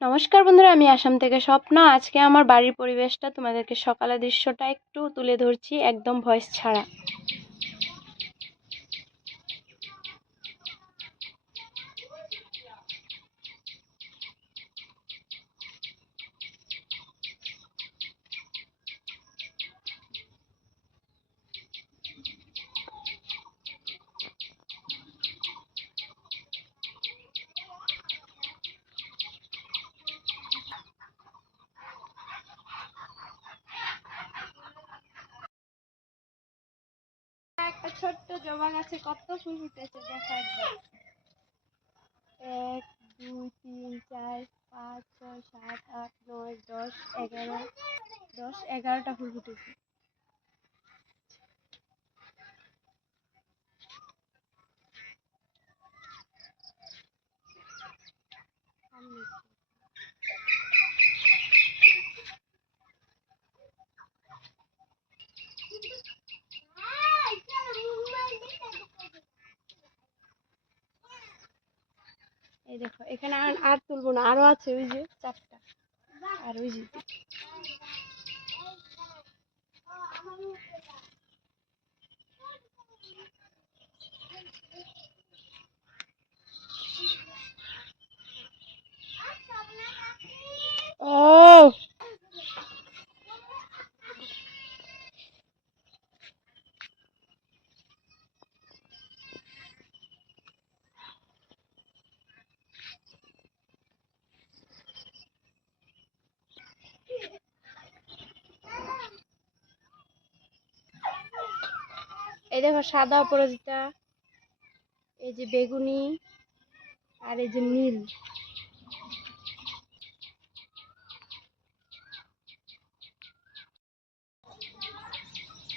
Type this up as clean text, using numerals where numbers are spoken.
নমস্কার বন্ধুরা, আমি আসাম থেকে স্বপ্ন। আজকে আমার বাড়ির পরিবেশটা তোমাদেরকে সকালের দৃশ্যটা একটু তুলে ধরছি, একদম ভয়েস ছাড়া। একটা ছোট্ট জবা গাছে কত ফুল ফুটেছে, দেখা একবার। 1 2 3 4 5 6 7 8 9 10 11 11টা ফুল ফুটেছে। এই দেখো, এখানে আর তুলবো না, আরো আছে, ওই যে 4টা, আর ওই যে ও এই দেখো, সাদা অপরাজিতা, এই যে বেগুনি, আর এই যে নীল।